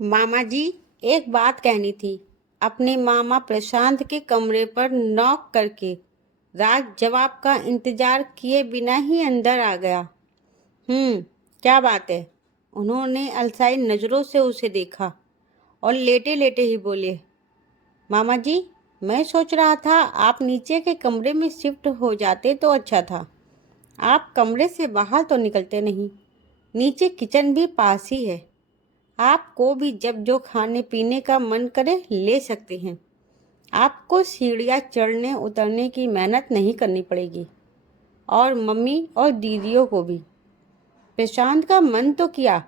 मामा जी, एक बात कहनी थी। अपने मामा प्रशांत के कमरे पर नॉक करके राज जवाब का इंतजार किए बिना ही अंदर आ गया। क्या बात है? उन्होंने अलसाई नज़रों से उसे देखा और लेटे लेटे ही बोले, मामा जी, मैं सोच रहा था आप नीचे के कमरे में शिफ्ट हो जाते तो अच्छा था। आप कमरे से बाहर तो निकलते नहीं। नीचे किचन भी पास ही है। आपको भी जब जो खाने पीने का मन करे ले सकते हैं। आपको सीढ़ियाँ चढ़ने उतरने की मेहनत नहीं करनी पड़ेगी, और मम्मी और दीदियों को भी। प्रशांत का मन तो किया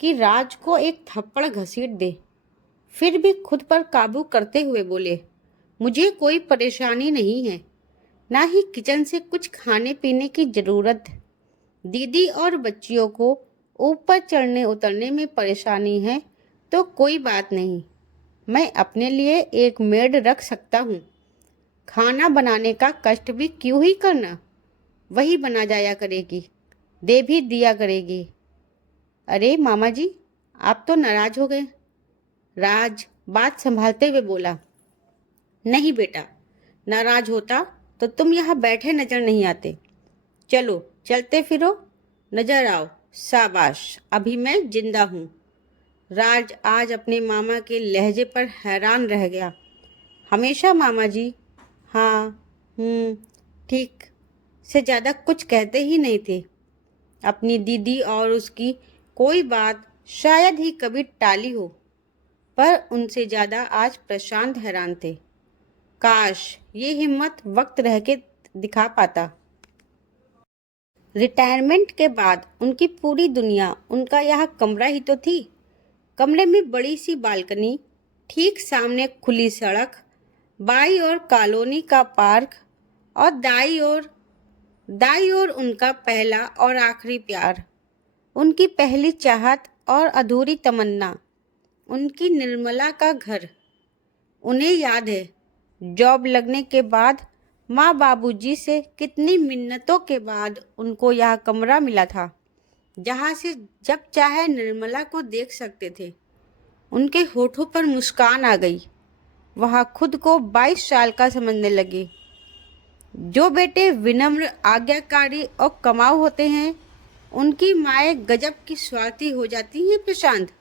कि राज को एक थप्पड़ घसीट दे, फिर भी खुद पर काबू करते हुए बोले, मुझे कोई परेशानी नहीं है, ना ही किचन से कुछ खाने पीने की ज़रूरत। दीदी और बच्चियों को ऊपर चढ़ने उतरने में परेशानी है तो कोई बात नहीं, मैं अपने लिए एक मेड रख सकता हूँ। खाना बनाने का कष्ट भी क्यों ही करना, वही बना जाया करेगी, दे भी दिया करेगी। अरे मामा जी, आप तो नाराज हो गए। राज बात संभालते हुए बोला, नहीं बेटा, नाराज होता तो तुम यहाँ बैठे नजर नहीं आते। चलो चलते फिरो, नजर आओ। शाबाश, अभी मैं जिंदा हूँ। राज आज अपने मामा के लहजे पर हैरान रह गया। हमेशा मामा जी हाँ, ठीक से ज़्यादा कुछ कहते ही नहीं थे। अपनी दीदी और उसकी कोई बात शायद ही कभी टाली हो, पर उनसे ज़्यादा आज प्रशांत हैरान थे। काश ये हिम्मत वक्त रह के दिखा पाता। रिटायरमेंट के बाद उनकी पूरी दुनिया उनका यह कमरा ही तो थी। कमरे में बड़ी सी बालकनी, ठीक सामने खुली सड़क, बाईं ओर कॉलोनी का पार्क और दाईं ओर उनका पहला और आखिरी प्यार, उनकी पहली चाहत और अधूरी तमन्ना, उनकी निर्मला का घर। उन्हें याद है जॉब लगने के बाद माँ बाबूजी से कितनी मिन्नतों के बाद उनको यह कमरा मिला था, जहाँ से जब चाहे निर्मला को देख सकते थे। उनके होठों पर मुस्कान आ गई। वह खुद को 22 साल का समझने लगे। जो बेटे विनम्र, आज्ञाकारी और कमाऊ होते हैं, उनकी माएँ गजब की स्वार्थी हो जाती हैं। प्रशांत,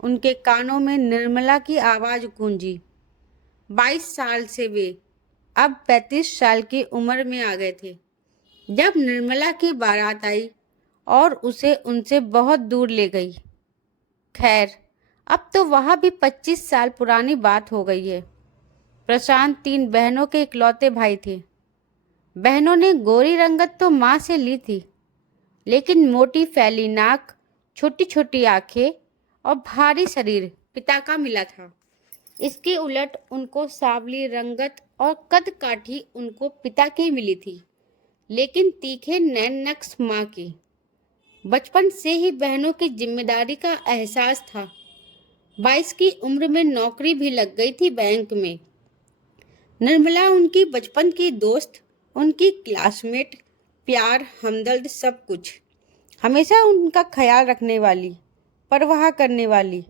उनके कानों में निर्मला की आवाज़ गूंजी। 22 साल से वे अब 35 साल की उम्र में आ गए थे जब निर्मला की बारात आई और उसे उनसे बहुत दूर ले गई। खैर, अब तो वह भी 25 साल पुरानी बात हो गई है। प्रशांत 3 बहनों के इकलौते भाई थे। बहनों ने गोरी रंगत तो माँ से ली थी, लेकिन मोटी फैली नाक, छोटी छोटी आंखें और भारी शरीर पिता का मिला था। इसके उलट उनको सांवली रंगत और कद काठी उनको पिता की मिली थी, लेकिन तीखे नैन नक्श माँ की। बचपन से ही बहनों की जिम्मेदारी का एहसास था। 22 की उम्र में नौकरी भी लग गई थी बैंक में। निर्मला उनकी बचपन की दोस्त, उनकी क्लासमेट, प्यार, हमदर्द, सब कुछ। हमेशा उनका ख्याल रखने वाली, परवाह करने वाली।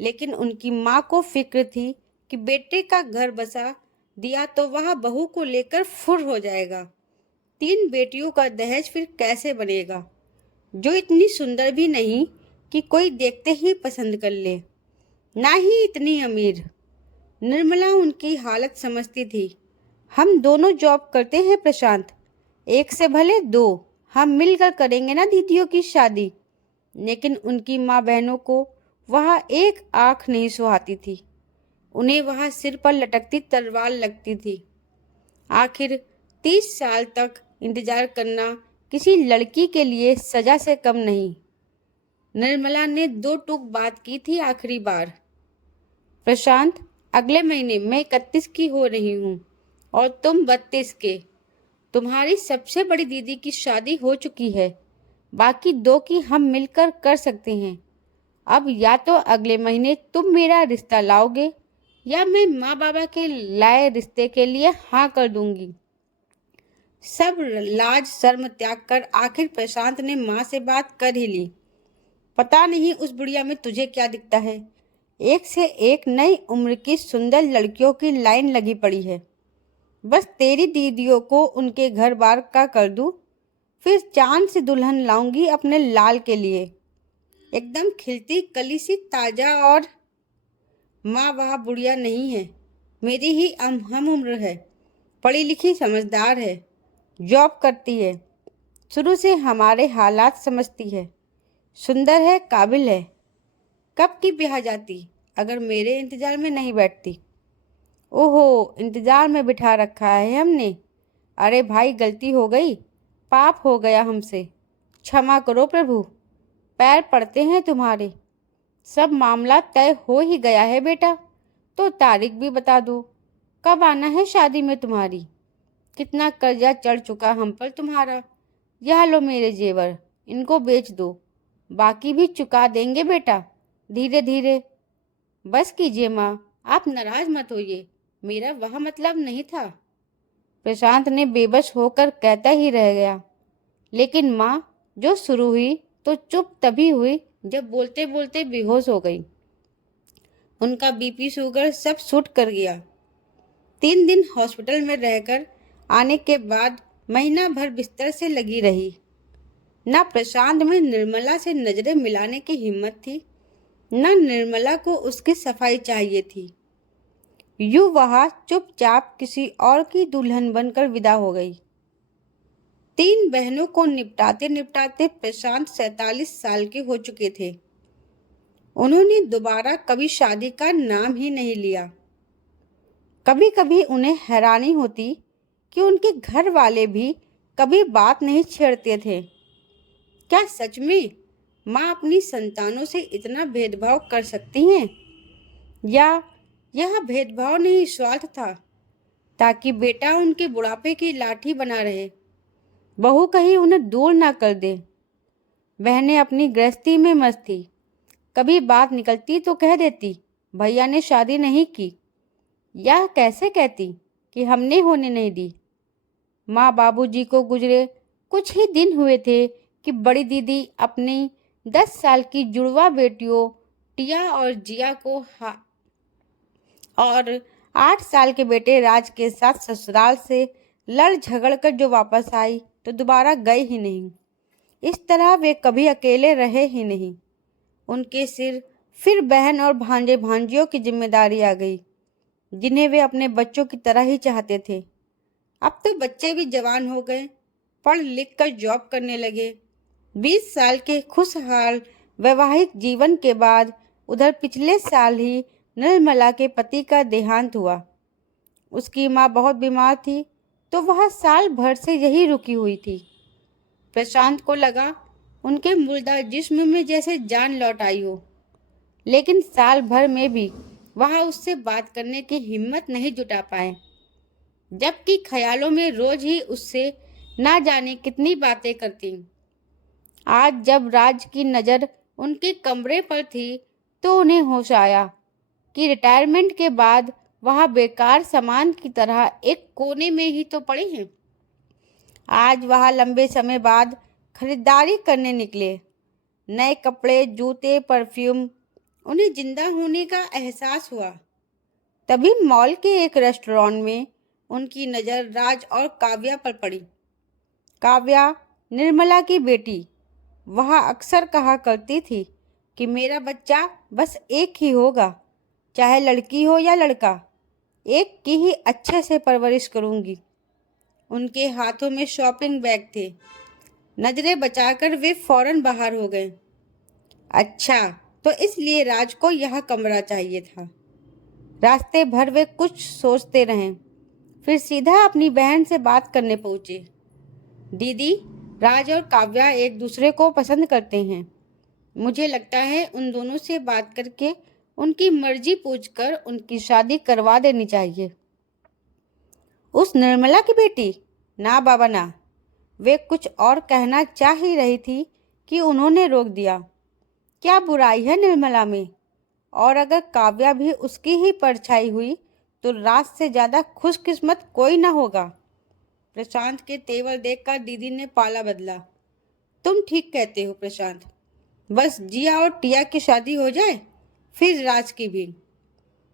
लेकिन उनकी माँ को फिक्र थी कि बेटे का घर बसा दिया तो वह बहू को लेकर फुर हो जाएगा। 3 बेटियों का दहेज फिर कैसे बनेगा, जो इतनी सुंदर भी नहीं कि कोई देखते ही पसंद कर ले, ना ही इतनी अमीर। निर्मला उनकी हालत समझती थी। हम दोनों जॉब करते हैं प्रशांत, एक से भले 2, हम मिलकर करेंगे ना दीदियों की शादी। लेकिन उनकी माँ बहनों को वह एक आँख नहीं सुहाती थी। उन्हें वह सिर पर लटकती तलवार लगती थी। आखिर 30 साल तक इंतजार करना किसी लड़की के लिए सजा से कम नहीं। निर्मला ने 2 टूक बात की थी आखिरी बार। प्रशांत, अगले महीने मैं 31 की हो रही हूँ और तुम 32 के। तुम्हारी सबसे बड़ी दीदी की शादी हो चुकी है, बाकी 2 की हम मिलकर कर सकते हैं। अब या तो अगले महीने तुम मेरा रिश्ता लाओगे या मैं माँ बाबा के लाए रिश्ते के लिए हाँ कर दूंगी। सब लाज शर्म त्याग कर आखिर प्रशांत ने माँ से बात कर ही ली। पता नहीं उस बुढ़िया में तुझे क्या दिखता है, एक से एक नई उम्र की सुंदर लड़कियों की लाइन लगी पड़ी है। बस तेरी दीदियों को उनके घर बार का कर दूं, फिर चांद से दुल्हन लाऊंगी अपने लाल के लिए, एकदम खिलती कली सी ताजा। और माँ वह बुढ़िया नहीं है, मेरी ही हम उम्र है, पढ़ी लिखी समझदार है, जॉब करती है, शुरू से हमारे हालात समझती है, सुंदर है, काबिल है। कब की ब्याह जाती अगर मेरे इंतजार में नहीं बैठती। ओहो, इंतजार में बिठा रखा है हमने। अरे भाई, गलती हो गई, पाप हो गया हमसे, क्षमा करो प्रभु, पैर पड़ते हैं तुम्हारे। सब मामला तय हो ही गया है बेटा, तो तारीख भी बता दो, कब आना है शादी में तुम्हारी। कितना कर्जा चढ़ चुका हम पर तुम्हारा। यह लो मेरे जेवर, इनको बेच दो, बाकी भी चुका देंगे बेटा, धीरे धीरे। बस कीजिए माँ, आप नाराज मत होइए, मेरा वह मतलब नहीं था। प्रशांत ने बेबस होकर कहता ही रह गया। लेकिन माँ, जो शुरू हुई तो चुप तभी हुई जब बोलते बोलते बेहोश हो गई। उनका बीपी शुगर सब शूट कर गया। 3 दिन हॉस्पिटल में रहकर आने के बाद महीना भर बिस्तर से लगी रही। ना प्रशांत में निर्मला से नजरें मिलाने की हिम्मत थी, ना निर्मला को उसकी सफाई चाहिए थी। यूं वह चुपचाप किसी और की दुल्हन बनकर विदा हो गई। 3 बहनों को निपटाते निपटाते प्रशांत 47 साल के हो चुके थे। उन्होंने दोबारा कभी शादी का नाम ही नहीं लिया। कभी कभी उन्हें हैरानी होती कि उनके घर वाले भी कभी बात नहीं छेड़ते थे। क्या सच में माँ अपनी संतानों से इतना भेदभाव कर सकती हैं? या यह भेदभाव नहीं, स्वार्थ था, ताकि बेटा उनके बुढ़ापे की लाठी बना रहे, बहू कहीं उन्हें दूर ना कर दे। बहनें अपनी गृहस्थी में मस्त थी। कभी बात निकलती तो कह देती, भैया ने शादी नहीं की, या कैसे कहती कि हमने होने नहीं दी। माँ बाबूजी को गुजरे कुछ ही दिन हुए थे कि बड़ी दीदी अपनी 10 साल की जुड़वा बेटियों टिया और जिया को और 8 साल के बेटे राज के साथ ससुराल से लड़ झगड़ कर जो वापस आई तो दोबारा गए ही नहीं। इस तरह वे कभी अकेले रहे ही नहीं। उनके सिर फिर बहन और भांजे भांजियों की जिम्मेदारी आ गई, जिन्हें वे अपने बच्चों की तरह ही चाहते थे। अब तो बच्चे भी जवान हो गए, पढ़ लिख कर जॉब करने लगे। 20 साल के खुशहाल वैवाहिक जीवन के बाद उधर पिछले साल ही निर्मला के पति का देहांत हुआ। उसकी माँ बहुत बीमार थी, तो वह साल भर से यही रुकी हुई थी। प्रशांत को लगा उनके मुर्दा जिस्म में जैसे जान लौट आई हो, लेकिन साल भर में भी वह उससे बात करने की हिम्मत नहीं जुटा पाए, जबकि ख्यालों में रोज ही उससे ना जाने कितनी बातें करती। आज जब राज की नज़र उनके कमरे पर थी तो उन्हें होश आया कि रिटायरमेंट के बाद वह बेकार सामान की तरह एक कोने में ही तो पड़े हैं। आज वह लंबे समय बाद खरीदारी करने निकले। नए कपड़े, जूते, परफ्यूम, उन्हें जिंदा होने का एहसास हुआ। तभी मॉल के एक रेस्टोरेंट में उनकी नज़र राज और काव्या पर पड़ी। काव्या निर्मला की बेटी। वह अक्सर कहा करती थी कि मेरा बच्चा बस एक ही होगा, चाहे लड़की हो या लड़का, एक की ही अच्छे से परवरिश करूंगी। उनके हाथों में शॉपिंग बैग थे। नजरें बचाकर वे फौरन बाहर हो गए। अच्छा, तो इसलिए राज को यह कमरा चाहिए था। रास्ते भर वे कुछ सोचते रहे, फिर सीधा अपनी बहन से बात करने पहुंचे। दीदी, राज और काव्या एक दूसरे को पसंद करते हैं। मुझे लगता है उन दोनों से बात करके उनकी मर्जी पूछकर उनकी शादी करवा देनी चाहिए। उस निर्मला की बेटी? ना बाबा ना। वे कुछ और कहना चाह ही रही थी कि उन्होंने रोक दिया। क्या बुराई है निर्मला में? और अगर काव्या भी उसकी ही परछाई हुई तो राज से ज़्यादा खुशकिस्मत कोई ना होगा। प्रशांत के तेवर देखकर दीदी ने पाला बदला। तुम ठीक कहते हो प्रशांत, बस जिया और टिया की शादी हो जाए, फिर राज की भी।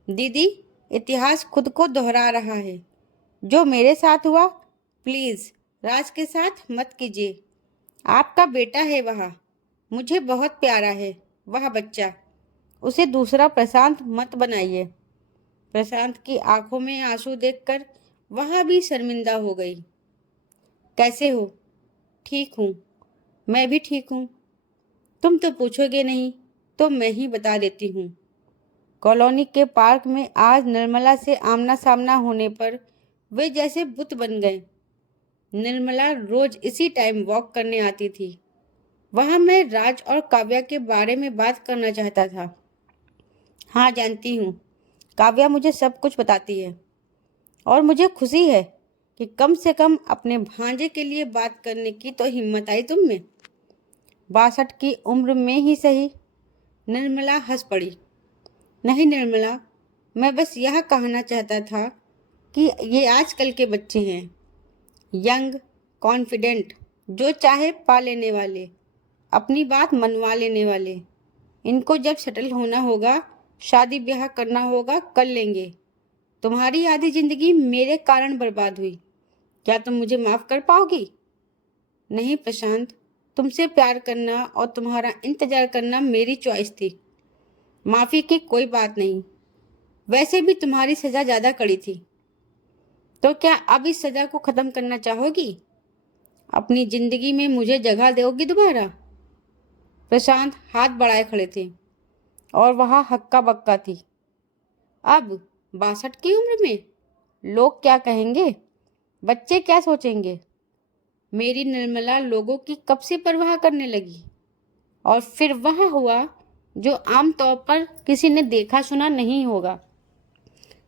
दीदी, इतिहास खुद को दोहरा रहा है। जो मेरे साथ हुआ, प्लीज़ राज के साथ मत कीजिए। आपका बेटा है वह, मुझे बहुत प्यारा है वह बच्चा। उसे दूसरा प्रशांत मत बनाइए। प्रशांत की आंखों में आंसू देखकर वह भी शर्मिंदा हो गई। कैसे हो? ठीक हूँ। मैं भी ठीक हूँ। तुम तो पूछोगे नहीं तो मैं ही बता देती हूँ। कॉलोनी के पार्क में आज निर्मला से आमना सामना होने पर वे जैसे बुत बन गए। निर्मला रोज इसी टाइम वॉक करने आती थी। वहाँ मैं राज और काव्या के बारे में बात करना चाहता था। हाँ, जानती हूँ। काव्या मुझे सब कुछ बताती है और मुझे खुशी है कि कम से कम अपने भांजे के लिए बात करने की तो हिम्मत आई तुम में। 62 की उम्र में ही सही। निर्मला हंस पड़ी। नहीं निर्मला, मैं बस यह कहना चाहता था कि ये आजकल के बच्चे हैं, यंग, कॉन्फिडेंट, जो चाहे पा लेने वाले, अपनी बात मनवा लेने वाले। इनको जब सेटल होना होगा, शादी ब्याह करना होगा, कर लेंगे। तुम्हारी आधी जिंदगी मेरे कारण बर्बाद हुई, क्या तुम मुझे माफ कर पाओगी? नहीं प्रशांत, तुमसे प्यार करना और तुम्हारा इंतजार करना मेरी चॉइस थी। माफी की कोई बात नहीं। वैसे भी तुम्हारी सजा ज्यादा कड़ी थी, तो क्या अब इस सजा को खत्म करना चाहोगी? अपनी जिंदगी में मुझे जगह दोगी दोबारा? प्रशांत हाथ बढ़ाए खड़े थे और वह हक्का बक्का थी। अब 62 की उम्र में लोग क्या कहेंगे, बच्चे क्या सोचेंगे? मेरी निर्मला लोगों की कब से परवाह करने लगी। और फिर वह हुआ जो आमतौर पर किसी ने देखा सुना नहीं होगा।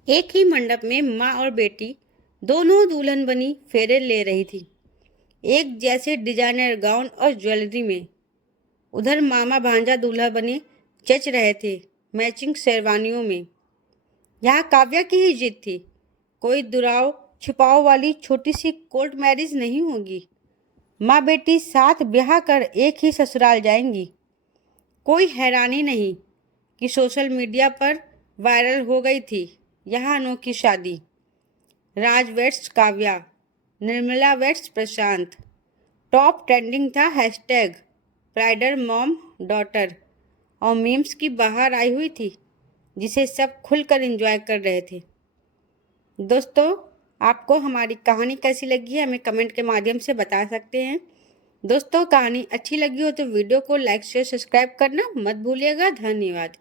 एक ही मंडप में माँ और बेटी दोनों दुल्हन बनी फेरे ले रही थी, एक जैसे डिजाइनर गाउन और ज्वेलरी में। उधर मामा भांजा दूल्हा बने जच रहे थे मैचिंग शेरवानियों में। यहाँ काव्या की ही जीत थी। कोई दुराव छिपाव वाली छोटी सी कोर्ट मैरिज नहीं होगी। माँ बेटी साथ ब्याह कर एक ही ससुराल जाएंगी। कोई हैरानी नहीं कि सोशल मीडिया पर वायरल हो गई थी यह अनोखी शादी। राज वेट्स काव्या, निर्मला वेट्स प्रशांत। टॉप ट्रेंडिंग था हैशटैग ब्राइडल मॉम डॉटर और मीम्स की बाहर आई हुई थी जिसे सब खुलकर एंजॉय कर रहे थे। दोस्तों, आपको हमारी कहानी कैसी लगी है हमें कमेंट के माध्यम से बता सकते हैं। दोस्तों, कहानी अच्छी लगी हो तो वीडियो को लाइक शेयर सब्सक्राइब करना मत भूलिएगा। धन्यवाद।